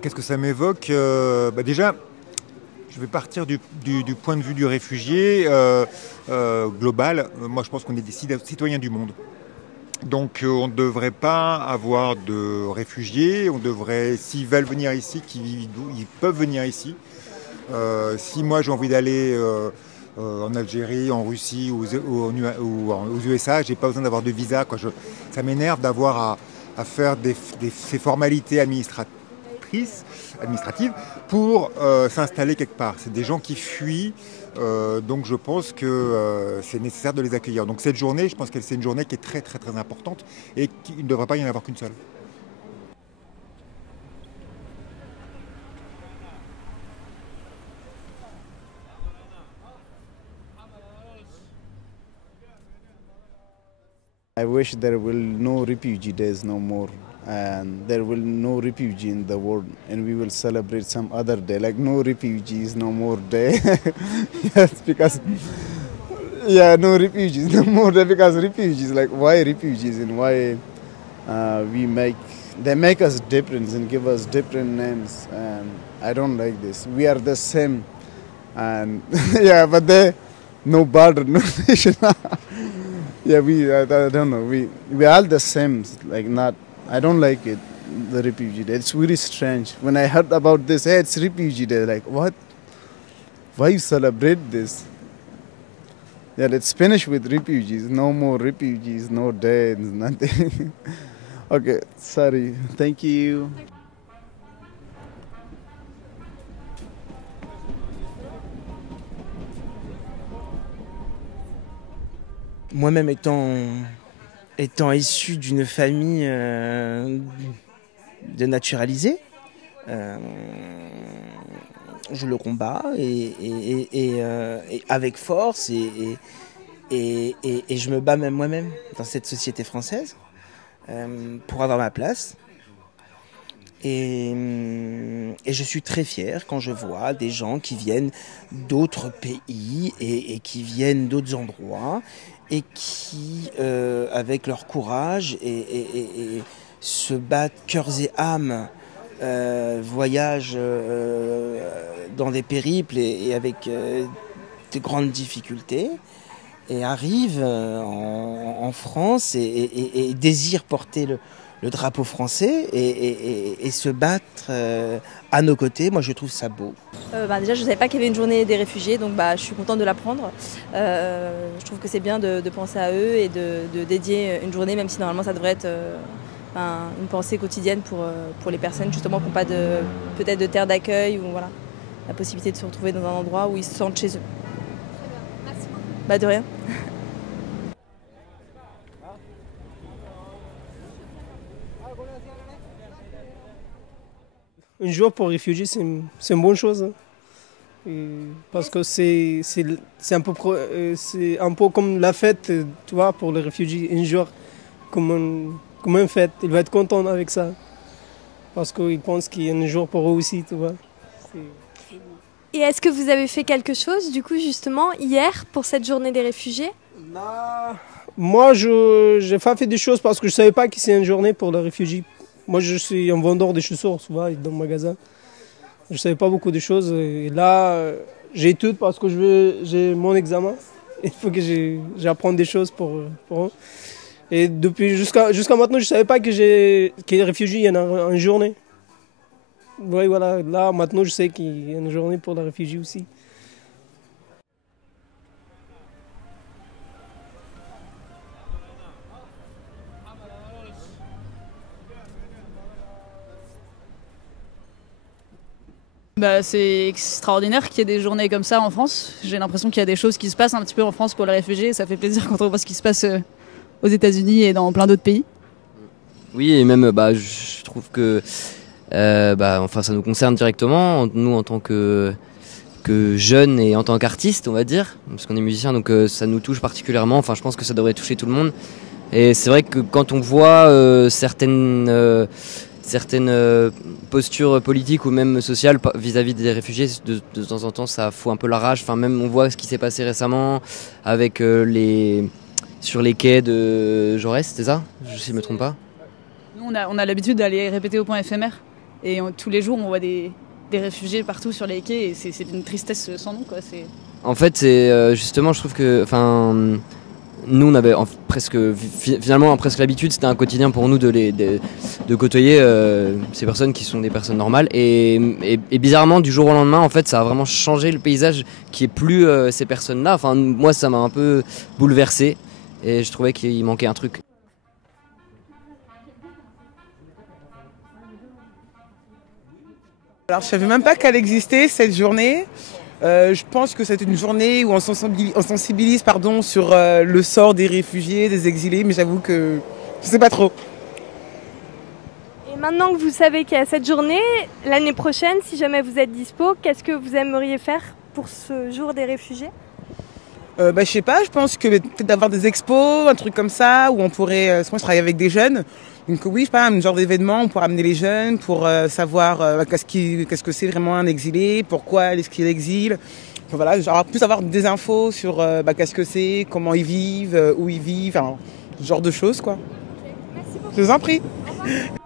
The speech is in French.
Qu'est-ce que ça m'évoque? Déjà, je vais partir du point de vue du réfugié global. Moi, je pense qu'on est des citoyens du monde. Donc, on ne devrait pas avoir de réfugiés. On devrait, s'ils veulent venir ici, ils peuvent venir ici. Si moi, j'ai envie d'aller en Algérie, en Russie aux USA, j'ai pas besoin d'avoir de visa, quoi. Ça m'énerve d'avoir à faire ces formalités administratives pour s'installer quelque part. C'est des gens qui fuient, donc je pense que c'est nécessaire de les accueillir. Donc cette journée, je pense que c'est une journée qui est très très très importante et qu'il ne devrait pas y en avoir qu'une seule. I wish there will no refugee days no more, and there will no refugee in the world, and we will celebrate some other day, like no refugees no more day. Yes, because yeah, no refugees no more day, because refugees, like why refugees and why they make us different and give us different names, and I don't like this. We are the same, and yeah, but they no border, no nation. Yeah, I don't know. We all the same. Like not, I don't like it. The refugee day. It's really strange. When I heard about this, hey, it's refugee day. Like what? Why you celebrate this? Yeah, let's finish with refugees. No more refugees. No days. Nothing. Okay, sorry. Thank you. Moi-même étant issu d'une famille de naturalisés, je le combats et avec force et je me bats même moi-même dans cette société française pour avoir ma place. Et je suis très fier quand je vois des gens qui viennent d'autres pays et qui viennent d'autres endroits et qui, avec leur courage et se battent cœurs et âmes, voyagent dans des périples et avec de grandes difficultés et arrivent en France et désirent porter le drapeau français et se battre à nos côtés. Moi, je trouve ça beau. Déjà, je ne savais pas qu'il y avait une journée des réfugiés, donc je suis contente de l'apprendre. Je trouve que c'est bien de penser à eux et de dédier une journée, même si normalement ça devrait être une pensée quotidienne pour les personnes justement qui n'ont pas peut-être de terre d'accueil ou voilà, la possibilité de se retrouver dans un endroit où ils se sentent chez eux. Merci beaucoup. De rien. Un jour pour réfugiés, c'est une bonne chose. Hein. Parce que c'est un peu comme la fête, tu vois, pour les réfugiés. Un jour, comme une fête. Ils vont être contents avec ça. Parce qu'ils pensent qu'il y a un jour pour eux aussi, tu vois. Et est-ce que vous avez fait quelque chose, du coup, justement, hier, pour cette journée des réfugiés? Là, moi, je n'ai pas fait des choses parce que je ne savais pas que c'est une journée pour les réfugiés. Moi, je suis un vendeur de chaussures, souvent, dans le magasin. Je ne savais pas beaucoup de choses. Et là, j'étudie parce que j'ai mon examen. Il faut que j'apprends des choses pour eux. Et depuis jusqu'à maintenant, je ne savais pas que les réfugiés, il y en a une journée. Oui, voilà. Là, maintenant, je sais qu'il y a une journée pour les réfugiés aussi. C'est extraordinaire qu'il y ait des journées comme ça en France. J'ai l'impression qu'il y a des choses qui se passent un petit peu en France pour les réfugiés. Ça fait plaisir quand on voit ce qui se passe aux États-Unis et dans plein d'autres pays. Oui, et même je trouve que ça nous concerne directement, nous en tant que jeunes et en tant qu'artistes, on va dire, parce qu'on est musiciens, donc ça nous touche particulièrement. Enfin, je pense que ça devrait toucher tout le monde. Et c'est vrai que quand on voit certaines postures politiques ou même sociales vis-à-vis des réfugiés, de temps en temps ça fout un peu la rage. Enfin, même on voit ce qui s'est passé récemment avec sur les quais de Jaurès, c'est ça? Si je ne me trompe pas. Nous on a l'habitude d'aller répéter au point éphémère Et tous les jours, on voit des réfugiés partout sur les quais et c'est une tristesse sans nom, quoi. En fait, c'est justement, je trouve que, nous, on avait finalement presque l'habitude, c'était un quotidien pour nous de côtoyer ces personnes qui sont des personnes normales. Et bizarrement, du jour au lendemain, en fait, ça a vraiment changé le paysage qui est plus ces personnes-là. Enfin, moi, ça m'a un peu bouleversé et je trouvais qu'il manquait un truc. Alors, je savais même pas qu'elle existait, cette journée. Je pense que c'est une journée où on sensibilise sur le sort des réfugiés, des exilés, mais j'avoue que je sais pas trop. Et maintenant que vous savez qu'il y a cette journée, l'année prochaine, si jamais vous êtes dispo, qu'est-ce que vous aimeriez faire pour ce jour des réfugiés ? Je sais pas, je pense que peut-être d'avoir des expos, un truc comme ça, où on pourrait, moi je travaille avec des jeunes, donc oui, je sais pas, un genre d'événement, on pourrait amener les jeunes pour savoir qu'est-ce que c'est vraiment un exilé, pourquoi est-ce qu'il exile, enfin, voilà, genre plus avoir des infos sur qu'est-ce que c'est, comment ils vivent, où ils vivent, enfin, ce genre de choses quoi. Merci beaucoup. Je vous en prie. Au revoir.